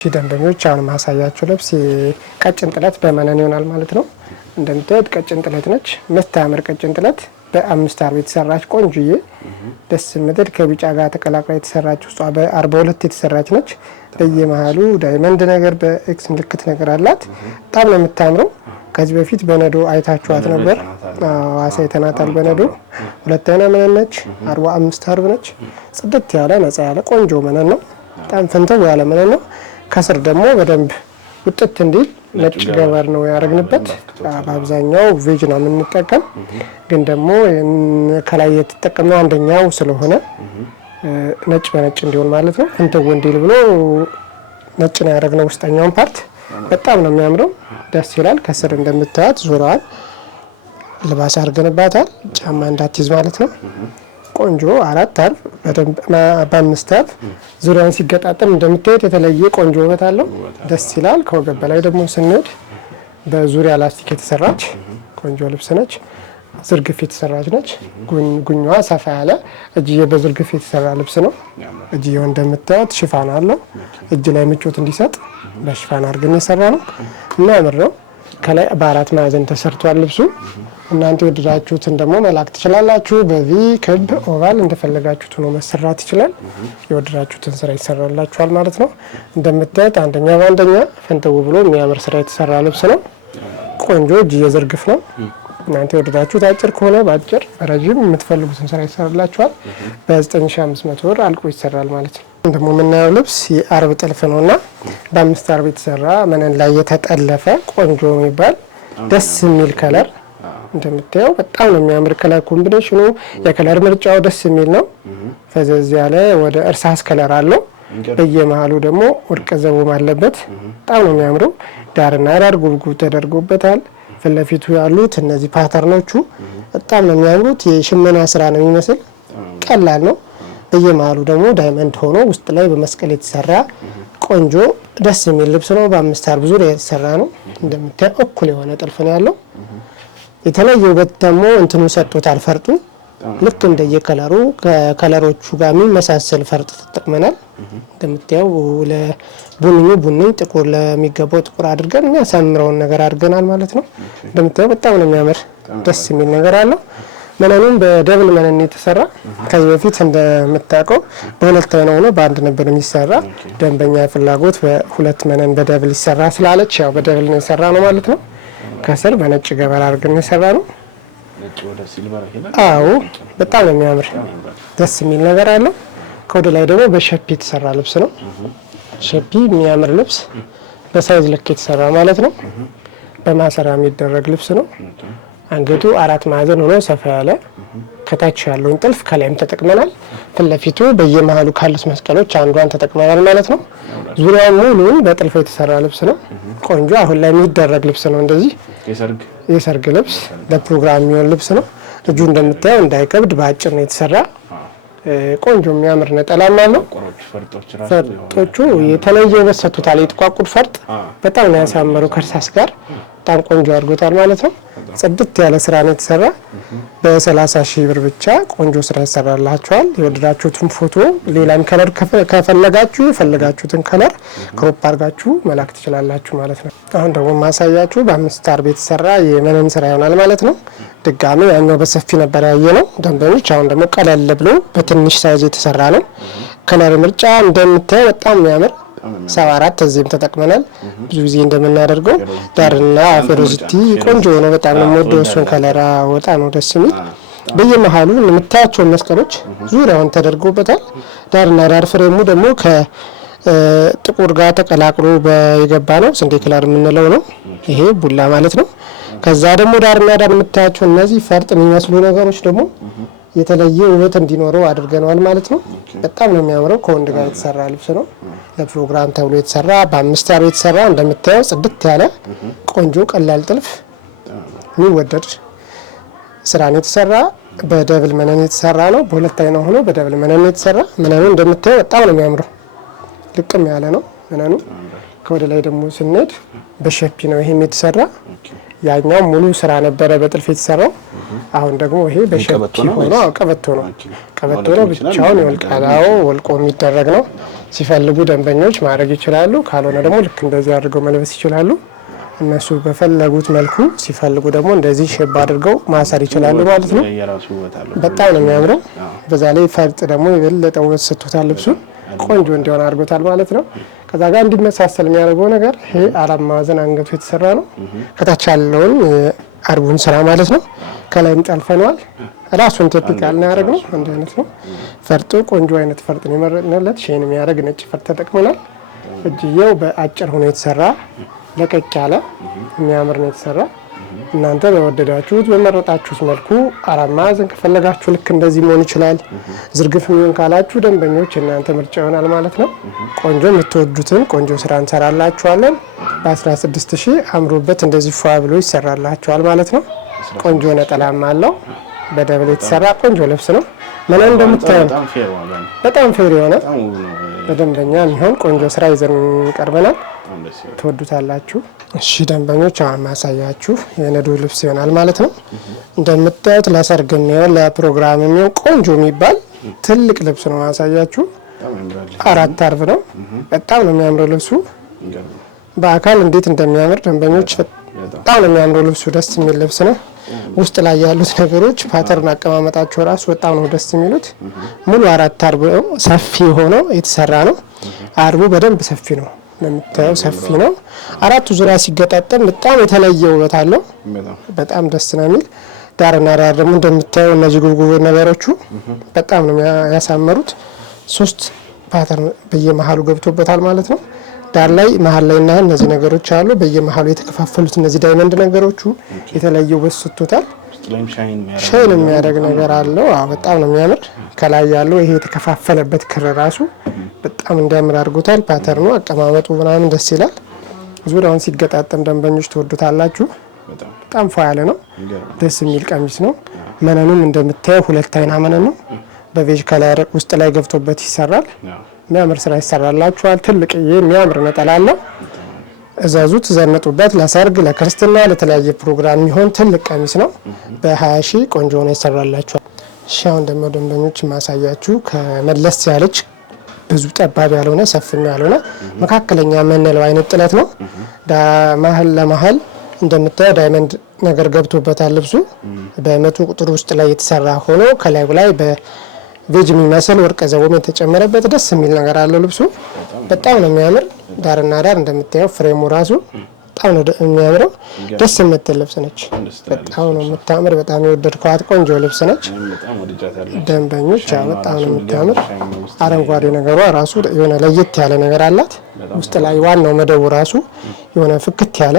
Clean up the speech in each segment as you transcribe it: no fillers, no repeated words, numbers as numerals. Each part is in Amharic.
ደንበኞች አሁን ማሳያችሁ ልብስ ቀጭን ጥለት በመነን ይሆናል ማለት ነው። እንደምታዩት ቀጭን ጥለት ነች። መስታምር ቀጭን ጥለት በአምስት አርብ የተሰራች ቆንጆዬ ደስ የምትል ከቢጫ ጋር ተቀላቅላ የተሰራች ውስጧ በ42 የተሰራች ነች። በየመሃሉ ዳይመንድ ነገር በኤክስ ምልክት ነገር አላት። በጣም ነው የምታምረው። ከዚህ በፊት በነዶ አይታችኋት ነበር። አሳይተናታል። በነዶ ሁለተኛ መነን ነች። 45 አርብ ነች። ጽድት ያለ ነፃ ያለ ቆንጆ መነን ነው። በጣም ፈንተው ያለ መነን ነው። ከስር ደግሞ በደንብ ውጥት እንዲል ነጭ ገበር ነው ያደረግንበት። በአብዛኛው ቬጅ ነው የምንጠቀም፣ ግን ደግሞ ከላይ የተጠቀምነው አንደኛው ስለሆነ ነጭ በነጭ እንዲሆን ማለት ነው። ፍንትው እንዲል ብሎ ነጭ ነው ያደረግነው። ውስጠኛውን ፓርት በጣም ነው የሚያምረው፣ ደስ ይላል። ከስር እንደምታዩት ዙሪያዋን ልባስ አድርገንባታል፣ ጫማ እንዳትይዝ ማለት ነው። ቆንጆ 4 አርብ በደንብ በ5 አርብ ዙሪያውን ሲገጣጠም እንደምታዩት የተለየ ቆንጆ ውበት አለው፣ ደስ ይላል። ከወገብ በላይ ደግሞ ስንሄድ በዙሪያ ላስቲክ የተሰራች ቆንጆ ልብስ ነች። ዝርግፍ የተሰራች ነች። ጉኛዋ ሰፋ ያለ እጅዬ በዝርግፍ የተሰራ ልብስ ነው። እጅዬው እንደምታዩት ሽፋን አለው። እጅ ላይ ምቾት እንዲሰጥ በሽፋን አድርገን የሰራ ነው። የሚያምር ነው። ከላይ በአራት ማዕዘን ተሰርቷል ልብሱ። እናንተ የወደዳችሁትን ደግሞ መላክ ትችላላችሁ። በቪ ክብ፣ ኦቫል እንደፈለጋችሁት ሆኖ መሰራት ይችላል። የወደዳችሁትን ስራ ይሰራላችኋል ማለት ነው። እንደምታዩት አንደኛ በአንደኛ ፈንተው ብሎ የሚያምር ስራ የተሰራ ልብስ ነው። ቆንጆ እጅዬ ዝርግፍ ነው። እናንተ የወደዳችሁት አጭር ከሆነ በአጭር ረጅም የምትፈልጉትን ስራ ይሰራላችኋል። በ9500 ብር አልቆ ይሰራል ማለት ነው። ደግሞ የምናየው ልብስ የአርብ ጥልፍ ነውና በአምስት አርብ የተሰራ መነን ላይ የተጠለፈ ቆንጆ የሚባል ደስ የሚል ከለር እንደምታየው በጣም ነው የሚያምር ከለር ኮምቢኔሽኑ። የከለር ምርጫው ደስ የሚል ነው። ፈዘዝ ያለ ወደ እርሳስ ከለር አለው። በየመሃሉ ደግሞ ወርቀ ዘቦም አለበት። በጣም ነው የሚያምረው። ዳርና ዳር ጉብጉብ ተደርጎበታል። ፊት ለፊቱ ያሉት እነዚህ ፓተርኖቹ በጣም ነው የሚያምሩት። የሽመና ስራ ነው የሚመስል፣ ቀላል ነው። በየመሃሉ ደግሞ ዳይመንድ ሆኖ ውስጥ ላይ በመስቀል የተሰራ ቆንጆ ደስ የሚል ልብስ ነው። በአምስት አርብ ዙሪያ የተሰራ ነው። እንደምታየው እኩል የሆነ ጥልፍ ነው ያለው። የተለየ ውበት ደግሞ እንትኑ ሰጥቶታል። ፈርጡ ልክ እንደየከለሩ ከከለሮቹ ጋር የሚመሳሰል ፈርጥ ተጠቅመናል። እንደምታየው ለቡኒ ቡኒ፣ ጥቁር ለሚገባው ጥቁር አድርገን የሚያሳምረውን ነገር አድርገናል ማለት ነው። እንደምታየው በጣም ነው የሚያምር ደስ የሚል ነገር አለው። መነኑም በደብል መነን የተሰራ ከዚህ በፊት እንደምታውቀው በሁለት አይነት ሆኖ በአንድ ነበር የሚሰራ። ደንበኛ ፍላጎት በሁለት መነን በደብል ይሰራ ስላለች ያው በደብል ነው የሰራ ነው ማለት ነው። ከስር በነጭ ገበር አድርገን የሰራ ነው። አዎ በጣም ነው የሚያምር ደስ የሚል ነገር አለው። ከወደ ላይ ደግሞ በሸፒ የተሰራ ልብስ ነው። ሸፒ የሚያምር ልብስ በሳይዝ ልክ የተሰራ ማለት ነው። በማሰሪያ የሚደረግ ልብስ ነው። አንገቱ 4 ማዕዘን ሆኖ ሰፋ ያለ ከታች ያለውን ጥልፍ ከላይም ተጠቅመናል። ፊት ለፊቱ በየመሃሉ ካሉት መስቀሎች አንዷን ተጠቅመናል ማለት ነው። ዙሪያውን ሙሉን በጥልፍ የተሰራ ልብስ ነው። ቆንጆ አሁን ላይ የሚደረግ ልብስ ነው። እንደዚህ የሰርግ ልብስ ለፕሮግራም የሚሆን ልብስ ነው። እጁ እንደምታየው እንዳይከብድ በአጭር ነው የተሰራ። ቆንጆ የሚያምር ነጠላም አለው። ፈርጦቹ የተለየ ውበት ሰጥቶታል። የጥቋቁር ፈርጥ በጣም ነው ያሳመረው ከእርሳስ ጋር በጣም ቆንጆ አድርጎታል ማለት ነው። ጽድት ያለ ስራ ነው የተሰራ። በ30 ሺህ ብር ብቻ ቆንጆ ስራ ይሰራላችኋል። የወደዳችሁትን ፎቶ ሌላም ከለር ከፈለጋችሁ የፈለጋችሁትን ከለር ክሮፕ አድርጋችሁ መላክ ትችላላችሁ ማለት ነው። አሁን ደግሞ ማሳያችሁ በአምስት አርብ የተሰራ የመነን ስራ ይሆናል ማለት ነው። ድጋሚ ያኛው በሰፊ ነበር ያየ ነው ደንበኞች። አሁን ደግሞ ቀለል ብሎ በትንሽ ሳይዝ የተሰራ ነው። ከለር ምርጫ እንደምታየው በጣም የሚያምር 74 እዚህም ተጠቅመናል። ብዙ ጊዜ እንደምናደርገው ዳርና ፌሮዚቲ ቆንጆ ነው። በጣም ነው የምወደው እሱን ከለራ ወጣ ነው ደስ የሚል። በየመሃሉ የምታያቸው መስቀሎች ዙሪያውን ተደርጎበታል። ዳርና ዳር ፍሬሙ ደግሞ ከጥቁር ጋር ተቀላቅሎ የገባ ነው። ስንዴ ክለር የምንለው ነው ይሄ ቡላ ማለት ነው። ከዛ ደግሞ ዳርና ዳር የምታያቸው እነዚህ ፈርጥ የሚመስሉ ነገሮች ደግሞ የተለየ ውበት እንዲኖረው አድርገናል ማለት ነው። በጣም ነው የሚያምረው። ከወንድ ጋር የተሰራ ልብስ ነው። ለፕሮግራም ተብሎ የተሰራ በአምስት አርብ የተሰራ እንደምታየው ጽድት ያለ ቆንጆ ቀላል ጥልፍ የሚወደድ ስራ ነው የተሰራ። በደብል መነን የተሰራ ነው። በሁለት አይነት ሆኖ በደብል መነን የተሰራ መነኑ እንደምታየው በጣም ነው የሚያምረው። ልቅም ያለ ነው መነኑ። ከወደ ላይ ደግሞ ስንሄድ በሸፒ ነው ይሄም የተሰራ። ያኛው ሙሉ ስራ ነበረ በጥልፍ የተሰራው። አሁን ደግሞ ይሄ በሸፒ ሆኖ ቀበቶ ነው። ቀበቶ ነው ብቻውን ይወልቃል። ወልቆ የሚደረግ ነው። ሲፈልጉ ደንበኞች ማድረግ ይችላሉ። ካልሆነ ደግሞ ልክ እንደዚህ አድርገው መልበስ ይችላሉ። እነሱ በፈለጉት መልኩ ሲፈልጉ ደግሞ እንደዚህ ሼፕ አድርገው ማሰር ይችላሉ ማለት ነው። በጣም ነው የሚያምረው። በዛ ላይ ፈርጥ ደግሞ የበለጠ ውበት ሰጥቶታል፣ ልብሱን ቆንጆ እንዲሆን አድርጎታል ማለት ነው። ከዛ ጋር እንዲመሳሰል የሚያደርገው ነገር ይሄ 4 ማዕዘን አንገቱ የተሰራ ነው። ከታች ያለውን አርቡን ስራ ማለት ነው። ከላይም ጠልፈነዋል። ራሱን ቴፒካል ነው ያደረግነው። አንድ አይነት ነው ፈርጡ። ቆንጆ አይነት ፈርጥ ነው የመረጥንለት። ሼን የሚያደርግ ነጭ ፈርጥ ተጠቅመናል። እጅየው በአጭር ሆኖ የተሰራ ለቀቅ ያለ የሚያምር ነው የተሰራ። እናንተ በወደዳችሁት በመረጣችሁት መልኩ 4 ማዕዘን ከፈለጋችሁ ልክ እንደዚህ መሆን ይችላል። ዝርግፍ የሚሆን ካላችሁ ደንበኞች እናንተ ምርጫ ይሆናል ማለት ነው። ቆንጆ የምትወዱትን ቆንጆ ስራ እንሰራላችኋለን። በ16000 አምሮበት እንደዚህ ፏ ብሎ ይሰራላችኋል ማለት ነው። ቆንጆ ነጠላም አለው። በደብል የተሰራ ቆንጆ ልብስ ነው። ምን እንደምታዩ በጣም ፌር የሆነ በደንበኛ የሚሆን ቆንጆ ስራ ይዘን ቀርበናል። ትወዱታላችሁ። እሺ ደንበኞች አሁን ማሳያችሁ የነዶ ልብስ ይሆናል ማለት ነው። እንደምታዩት ለሰርግ የሚሆን ለፕሮግራም የሚሆን ቆንጆ የሚባል ትልቅ ልብስ ነው ማሳያችሁ። 4 አርብ ነው። በጣም ነው የሚያምረው ልብሱ። በአካል እንዴት እንደሚያምር ደንበኞች በጣም ነው የሚያምረው ልብሱ። ደስ የሚል ልብስ ነው። ውስጥ ላይ ያሉት ነገሮች ፓተርን አቀማመጣቸው ራሱ በጣም ነው ደስ የሚሉት። ሙሉ 4 አርብ ነው። ሰፊ ሆኖ የተሰራ ነው። አርቡ በደንብ ሰፊ ነው። እንደምታየው ሰፊ ነው። 4ቱ ዙሪያ ሲገጣጠም በጣም የተለየ ውበት አለው። በጣም ደስ ነው የሚል። ዳርና ዳር ደግሞ እንደምታየው እነዚህ ጉብጉብ ነገሮቹ በጣም ነው ያሳመሩት። 3 ፓተርን በየመሃሉ ገብቶበታል ማለት ነው። ዳር ላይ መሀል ላይና እነዚህ ነገሮች አሉ። በየመሃሉ የተከፋፈሉት እነዚህ ዳይመንድ ነገሮቹ የተለየ ውበት ሰጥቶታል። ሻይን የሚያደርግ ነገር አለው። በጣም ነው የሚያምር። ከላይ ያለው ይሄ የተከፋፈለበት ክር ራሱ በጣም እንዲያምር አድርጎታል። ፓተርኑ አቀማመጡ ምናምን ደስ ይላል። ዙሪያውን ሲገጣጠም ደንበኞች ትወዱታላችሁ። በጣም ፏ ያለ ነው። ደስ የሚል ቀሚስ ነው። መነኑም እንደምታየው 2 አይና መነን ነው። በቬጅ ከለር ውስጥ ላይ ገብቶበት ይሰራል። የሚያምር ስራ ይሰራላችኋል። ትልቅ የሚያምር ነጠላ አለው። እዛዙት ዘነጡበት። ለሰርግ፣ ለክርስትና፣ ለተለያየ ፕሮግራም የሚሆን ትልቅ ቀሚስ ነው። በ20,000 ቆንጆ ሆኖ ይሰራላችኋል። እሺ አሁን ደግሞ ደንበኞች ማሳያችሁ ከመለስ ያለች ብዙ ጠባብ ያልሆነ ሰፊም ያልሆነ መካከለኛ የምንለው አይነት ጥለት ነው። መሀል ለመሀል እንደምታየው ዳይመንድ ነገር ገብቶበታል። ልብሱ በመቶ ቁጥር ውስጥ ላይ የተሰራ ሆኖ ከላይ ላይ በቬጅ የሚመስል ወርቀ ዘቦም የተጨመረበት ደስ የሚል ነገር አለው። ልብሱ በጣም ነው የሚያምር። ዳርና ዳር እንደምታየው ፍሬሙ ራሱ በጣም ነው የሚያምረው። ደስ የምትል ልብስ ነች። በጣም ነው የምታምር። በጣም የወደድኳት ቆንጆ ልብስ ነች። ደንበኞች በጣም ነው የምታምር። አረንጓዴ ነገሯ ራሱ የሆነ ለየት ያለ ነገር አላት። ውስጥ ላይ ዋናው መደቡ ራሱ የሆነ ፍክት ያለ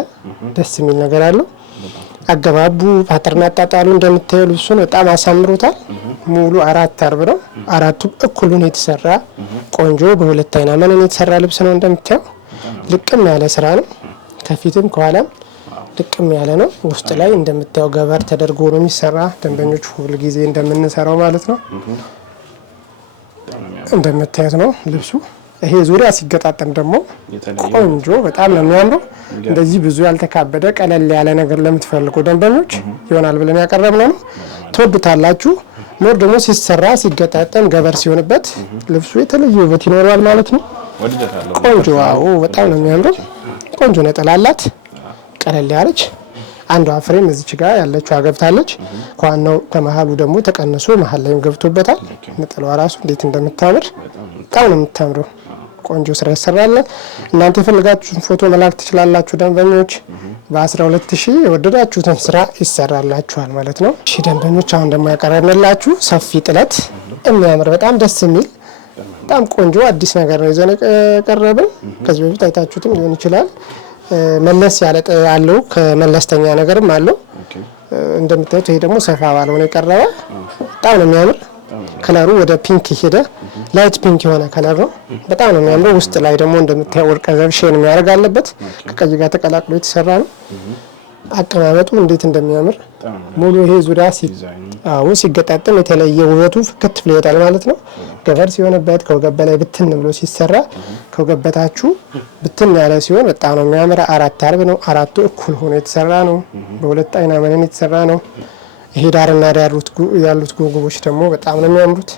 ደስ የሚል ነገር አለው። አገባቡ ፓተርን አጣጣሉ እንደምታየው ልብሱን በጣም አሳምሮታል። ሙሉ 4 አርብ ነው። 4ቱም እኩሉን የተሰራ ቆንጆ በ2 አይና መነን የተሰራ ልብስ ነው። እንደምታየው ልቅም ያለ ስራ ነው። ከፊትም ከኋላም ልቅም ያለ ነው። ውስጥ ላይ እንደምታየው ገበር ተደርጎ ነው የሚሰራ። ደንበኞች ሁሉ ጊዜ እንደምንሰራው ማለት ነው። እንደምታዩት ነው ልብሱ። ይሄ ዙሪያ ሲገጣጠም ደግሞ ቆንጆ በጣም ነው የሚያምረው። እንደዚህ ብዙ ያልተካበደ ቀለል ያለ ነገር ለምትፈልጉ ደንበኞች ይሆናል ብለን ያቀረብነው ነው። ትወዱታላችሁ። ሞር ደግሞ ሲሰራ ሲገጣጠም ገበር ሲሆንበት ልብሱ የተለየ ውበት ይኖረዋል ማለት ነው። ቆንጆ በጣም ነው የሚያምረው። ቆንጆ ነጠላ አላት። ቀለል ያለች አንዷ ፍሬም እዚች ጋር ያለችው ገብታለች። ከዋናው ከመሃሉ ደግሞ ተቀንሶ መሃል ላይም ገብቶበታል። ነጠላዋ ራሱ እንዴት እንደምታምር በጣም ነው የምታምረው። ቆንጆ ስራ ይሰራል። እናንተ የፈልጋችሁን ፎቶ መላክ ትችላላችሁ ደንበኞች። በ12000 የወደዳችሁትን ስራ ይሰራላችኋል ማለት ነው። እሺ ደንበኞች አሁን ደግሞ ያቀረብንላችሁ ሰፊ ጥለት የሚያምር በጣም ደስ የሚል በጣም ቆንጆ አዲስ ነገር ነው ይዘን ቀረብን። ከዚህ በፊት አይታችሁትም ሊሆን ይችላል። መለስ ያለ አለው ከመለስተኛ ነገርም አለው። እንደምታዩት ይሄ ደግሞ ሰፋ ባለው ነው የቀረበ። በጣም ነው የሚያምር። ከለሩ ወደ ፒንክ ሄደ። ላይት ፒንክ የሆነ ከለር ነው። በጣም ነው የሚያምረው። ውስጥ ላይ ደግሞ እንደምታየው ወርቀ ዘብ ሼን የሚያደርግ አለበት። ከቀይ ጋር ተቀላቅሎ የተሰራ ነው። አቀማመጡ እንዴት እንደሚያምር ሙሉ ይሄ ዙሪያ ሲገጣጠም የተለየ ውበቱ ፍክት ብሎ ይወጣል ማለት ነው። ገበር ሲሆንበት ከወገብ በላይ ብትን ብሎ ሲሰራ ከወገበታችሁ ብትን ያለ ሲሆን በጣም ነው የሚያምር። 4 አርብ ነው። 4ቱ እኩል ሆኖ የተሰራ ነው። በ2 አይና መነን የተሰራ ነው። ይሄ ዳርና ዳር ያሉት ጉብጉቦች ደግሞ በጣም ነው የሚያምሩት።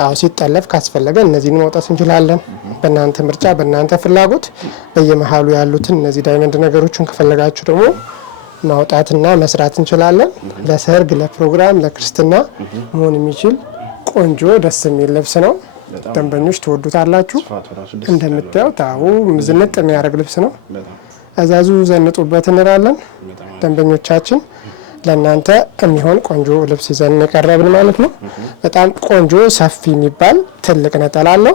አዎ ሲጠለፍ ካስፈለገ እነዚህን ማውጣት እንችላለን። በእናንተ ምርጫ በእናንተ ፍላጎት በየመሃሉ ያሉትን እነዚህ ዳይመንድ ነገሮችን ከፈለጋችሁ ደግሞ ማውጣትና መስራት እንችላለን። ለሰርግ፣ ለፕሮግራም፣ ለክርስትና መሆን የሚችል ቆንጆ ደስ የሚል ልብስ ነው። ደንበኞች ትወዱታላችሁ። እንደምታዩት አዎ ዝንጥ የሚያደርግ ልብስ ነው። እዛዙ ዘንጡበት እንላለን። ደንበኞቻችን ለእናንተ የሚሆን ቆንጆ ልብስ ይዘን የቀረብን ማለት ነው። በጣም ቆንጆ ሰፊ የሚባል ትልቅ ነጠላ አለው።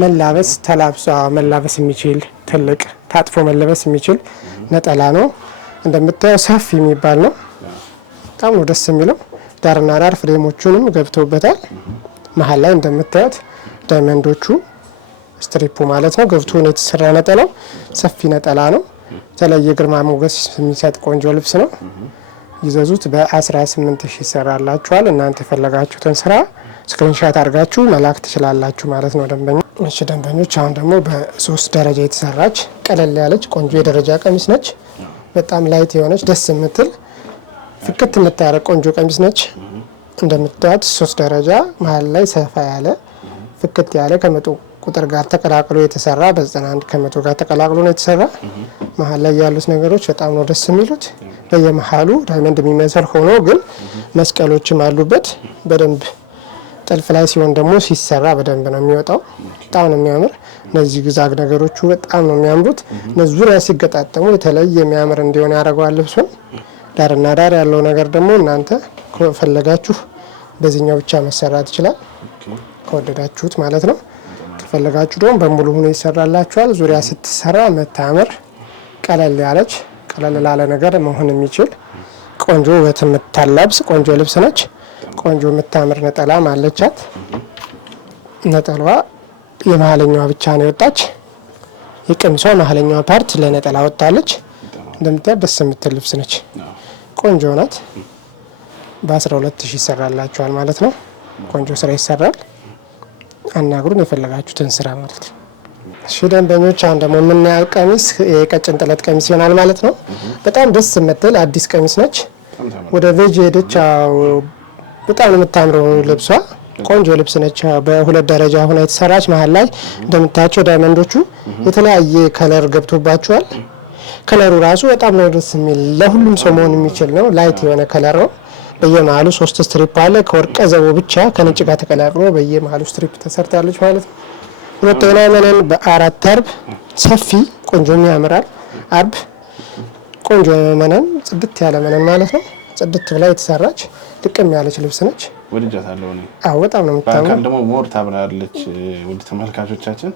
መላበስ ተላብሶ መላበስ የሚችል ትልቅ ታጥፎ መለበስ የሚችል ነጠላ ነው። እንደምታየው ሰፊ የሚባል ነው። በጣም ነው ደስ የሚለው። ዳርና ዳር ፍሬሞቹንም ገብተውበታል። መሀል ላይ እንደምታዩት ዳይመንዶቹ ስትሪፑ ማለት ነው ገብቶ ነው የተሰራ ነጠላው። ሰፊ ነጠላ ነው። የተለየ ግርማ ሞገስ የሚሰጥ ቆንጆ ልብስ ነው። ይዘዙት። በ18000 ይሰራላችኋል። እናንተ የፈለጋችሁትን ስራ ስክሪንሻት አድርጋችሁ መላክ ትችላላችሁ ማለት ነው ደንበኞች። እሺ ደንበኞች አሁን ደግሞ በ3 ደረጃ የተሰራች ቀለል ያለች ቆንጆ የደረጃ ቀሚስ ነች። በጣም ላይት የሆነች ደስ የምትል ፍክት የምታረቅ ቆንጆ ቀሚስ ነች። እንደምታዩት 3 ደረጃ መሀል ላይ ሰፋ ያለ ፍክት ያለ ከመቶ ቁጥር ጋር ተቀላቅሎ የተሰራ በ91 ከመቶ ጋር ተቀላቅሎ ነው የተሰራ። መሀል ላይ ያሉት ነገሮች በጣም ነው ደስ የሚሉት። በየመሃሉ ዳይመንድ የሚመስል ሆኖ ግን መስቀሎችም አሉበት። በደንብ ጥልፍ ላይ ሲሆን ደግሞ ሲሰራ በደንብ ነው የሚወጣው። በጣም ነው የሚያምር። እነዚህ ግዛግ ነገሮቹ በጣም ነው የሚያምሩት። እነዚህ ዙሪያ ሲገጣጠሙ የተለየ የሚያምር እንዲሆን ያደርገዋል ልብሱን። ዳርና ዳር ያለው ነገር ደግሞ እናንተ ከፈለጋችሁ በዚህኛው ብቻ መሰራት ይችላል፣ ከወደዳችሁት ማለት ነው። ከፈለጋችሁ ደግሞ በሙሉ ሆኖ ይሰራላችኋል። ዙሪያ ስትሰራ መታምር ቀለል ያለች ቀለል ላለ ነገር መሆን የሚችል ቆንጆ ውበት የምታላብስ ቆንጆ ልብስ ነች። ቆንጆ የምታምር ነጠላ ማለቻት። ነጠላዋ የመሀለኛዋ ብቻ ነው የወጣች። የቀሚሷ መሀለኛዋ ፓርት ለነጠላ ወጣለች። እንደምታዩት ደስ የምትል ልብስ ነች። ቆንጆ ናት። በ12000 ይሰራላችኋል ማለት ነው። ቆንጆ ስራ ይሰራል። አናግሩን የፈለጋችሁትን ስራ ማለት ነው። እሺ ደንበኞች አሁን ደግሞ የምናየው ቀሚስ የቀጭን ጥለት ቀሚስ ይሆናል ማለት ነው። በጣም ደስ የምትል አዲስ ቀሚስ ነች። ወደ ቬጅ ሄደች። በጣም የምታምረው ልብሷ ቆንጆ ልብስ ነች። በ2 ደረጃ ሆና የተሰራች መሀል ላይ እንደምታያቸው ዳይመንዶቹ የተለያየ ከለር ገብቶባቸዋል። ከለሩ ራሱ በጣም ነው ደስ የሚል ለሁሉም ሰው መሆን የሚችል ነው። ላይት የሆነ ከለር ነው። በየመሃሉ 3 ስትሪፕ አለ። ከወርቀ ዘቦ ብቻ ከነጭ ጋር ተቀላቅሎ በየመሃሉ ስትሪፕ ተሰርታለች ማለት ነው። ሁለተኛ መነን በ4 አርብ ሰፊ ቆንጆ ያምራል። አርብ ቆንጆ መነን ጽድት ያለ መነን ማለት ነው። ጽድት ብላ የተሰራች ጥቅም ያለች ልብስ ነች። ወድጃታለሁ እኔ። አዎ በጣም ነው የምታምረው። በአካል ደግሞ ሞር ታምራለች። ውድ ተመልካቾቻችን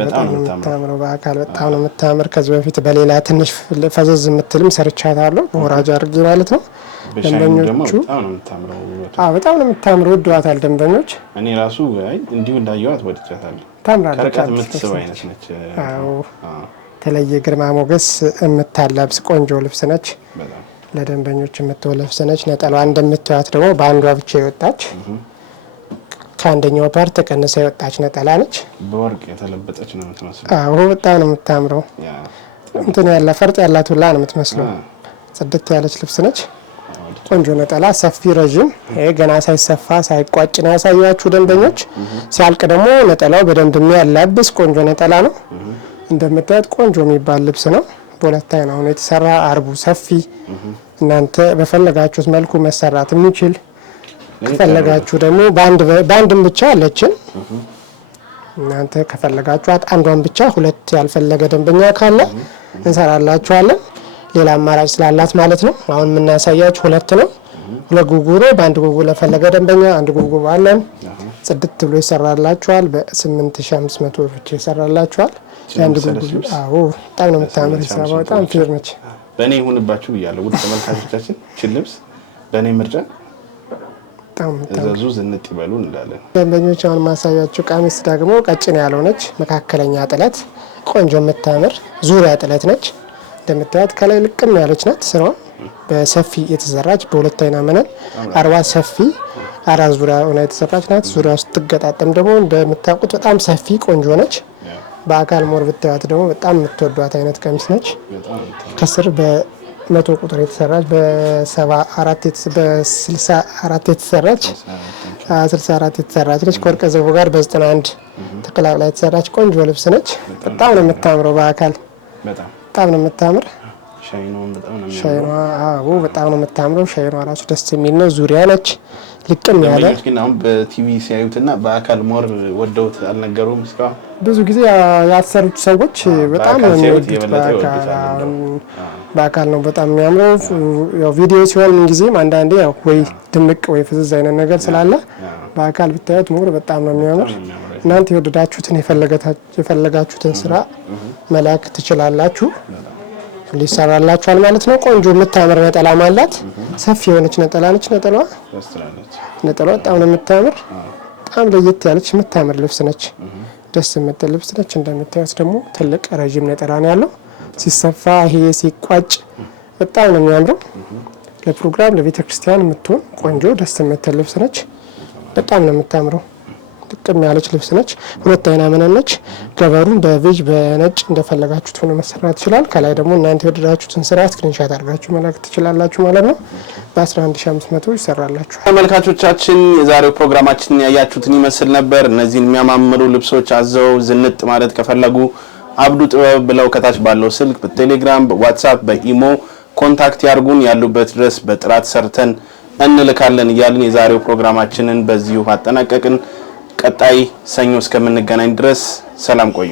በጣም ነው የምታምረው። በአካል በጣም ነው የምታምር። ከዚህ በፊት በሌላ ትንሽ ፈዘዝ የምትልም ሰርቻታለሁ በወራጅ አድርጌ ማለት ነው። ደንበኞቹ በጣም ነው የምታምረው። ወደዋታል ደንበኞች። እኔ ራሱ እንዲሁ እንዳየዋት ወድጃታለሁ። ታምራለች። ከርቀት የምትስብ አይነት ነች። አዎ የተለየ ግርማ ሞገስ የምታለብስ ቆንጆ ልብስ ነች። ለደንበኞች የምትሆን ልብስ ነች። ነጠላዋ እንደምታዩት ደግሞ በአንዷ ብቻ የወጣች ከአንደኛው ፓርት ተቀንሳ የወጣች ነጠላ ነች። በወርቅ የተለበጠች ነው የምትመስለው። አዎ በጣም ነው የምታምረው። እንትን ያለ ፈርጥ ያላት ሁላ ነው የምትመስለው። ጽድት ያለች ልብስ ነች። ቆንጆ ነጠላ ሰፊ ረዥም። ይሄ ገና ሳይሰፋ ሳይቋጭ ነው ያሳያችሁ ደንበኞች። ሲያልቅ ደግሞ ነጠላው በደንብ የሚያላብስ ቆንጆ ነጠላ ነው። እንደምታዩት ቆንጆ የሚባል ልብስ ነው። በሁለት አይና ሆኖ የተሰራ አርቡ ሰፊ እናንተ በፈለጋችሁት መልኩ መሰራት የሚችል ከፈለጋችሁ ደግሞ ባንድም ብቻ አለችን። እናንተ ከፈለጋችኋት አንዷን ብቻ ሁለት ያልፈለገ ደንበኛ ካለ እንሰራላችኋለን። ሌላ አማራጭ ስላላት ማለት ነው። አሁን የምናሳያችሁ ሁለት ነው። ሁለት ጉጉሮ በአንድ ጉጉ ለፈለገ ደንበኛ አንድ ጉጉ አለን። ጽድት ብሎ ይሰራላችኋል። በ8500 ብቻ ይሰራላችኋል። አንድ ጉጉ አዎ በጣም ነው የምታምር። ይሰራው በጣም ፊር ነች። በእኔ ይሁንባችሁ ብያለሁ ውድ ተመልካቾቻችን። ችልብስ በእኔ ምርጫ እዛዙ ዝንጥ ይበሉ እንዳለን ደንበኞች። አሁን ማሳያችሁ ቀሚስ ደግሞ ቀጭን ያልሆነች መካከለኛ ጥለት ቆንጆ የምታምር ዙሪያ ጥለት ነች። እንደምታዩት ከላይ ልቅም ያለች ናት። ስራዋ በሰፊ የተሰራች በሁለት አይና መነን 40 ሰፊ አራት ዙሪያ ሆና የተሰራች ናት። ዙሪያ ውስጥ ትገጣጠም ደግሞ እንደምታውቁት በጣም ሰፊ ቆንጆ ነች። በአካል ሞር ብታዩት ደግሞ በጣም የምትወዷት አይነት ቀሚስ ነች። ከስር 100 ቁጥር የተሰራች በ64 የተሰራች 64 የተሰራች ነች። ከወርቀ ዘቦ ጋር በ91 ተቀላቅላ የተሰራች ቆንጆ ልብስ ነች። በጣም ነው የምታምረው። በአካል በጣም ነው የምታምር። ሻይኗ በጣም ነው የምታምረው። ሻይኗ ራሱ ደስ የሚል ነው። ዙሪያ ነች ልቅም ያለ ግን አሁን በቲቪ ሲያዩትና በአካል ሞር ወደውት አልነገሩም። እስካሁን ብዙ ጊዜ ያሰሩት ሰዎች በጣም ነው የሚወዱት። በአካል ነው በጣም የሚያምረው። ያው ቪዲዮ ሲሆን ምን ጊዜም አንዳንዴ ያው ወይ ድምቅ ወይ ፍዝዝ አይነት ነገር ስላለ በአካል ብታዩት ሞር በጣም ነው የሚያምር። እናንተ የወደዳችሁትን የፈለጋችሁትን ስራ መላክ ትችላላችሁ። ሊሰራላችኋል ማለት ነው። ቆንጆ የምታምር ነጠላ ማለት ሰፊ የሆነች ነጠላ ነች። ነጠላዋ በጣም ነው የምታምር። በጣም ለየት ያለች የምታምር ልብስ ነች። ደስ የምትል ልብስ ነች። እንደምታዩት ደግሞ ትልቅ ረጅም ነጠላ ነው ያለው። ሲሰፋ ይሄ ሲቋጭ በጣም ነው የሚያምረው። ለፕሮግራም ለቤተ ክርስቲያን የምትሆን ቆንጆ ደስ የምትል ልብስ ነች። በጣም ነው የምታምረው። ጥቅም ያለች ልብስ ነች። ሁለት አይና መነን ነች። ገበሩን በቬጅ በነጭ እንደፈለጋችሁት ሆኖ መሰራት ይችላል። ከላይ ደግሞ እናንተ የወደዳችሁትን ስራ ስክሪንሻት አድርጋችሁ መላክ ትችላላችሁ ማለት ነው። በ11500 ይሰራላችሁ። ተመልካቾቻችን የዛሬው ፕሮግራማችን ያያችሁትን ይመስል ነበር። እነዚህን የሚያማምሩ ልብሶች አዘው ዝንጥ ማለት ከፈለጉ አብዱ ጥበብ ብለው ከታች ባለው ስልክ በቴሌግራም በዋትስአፕ በኢሞ ኮንታክት ያርጉን። ያሉበት ድረስ በጥራት ሰርተን እንልካለን እያልን የዛሬው ፕሮግራማችንን በዚሁ አጠናቀቅን። ቀጣይ ሰኞ እስከምንገናኝ ድረስ ሰላም ቆዩ።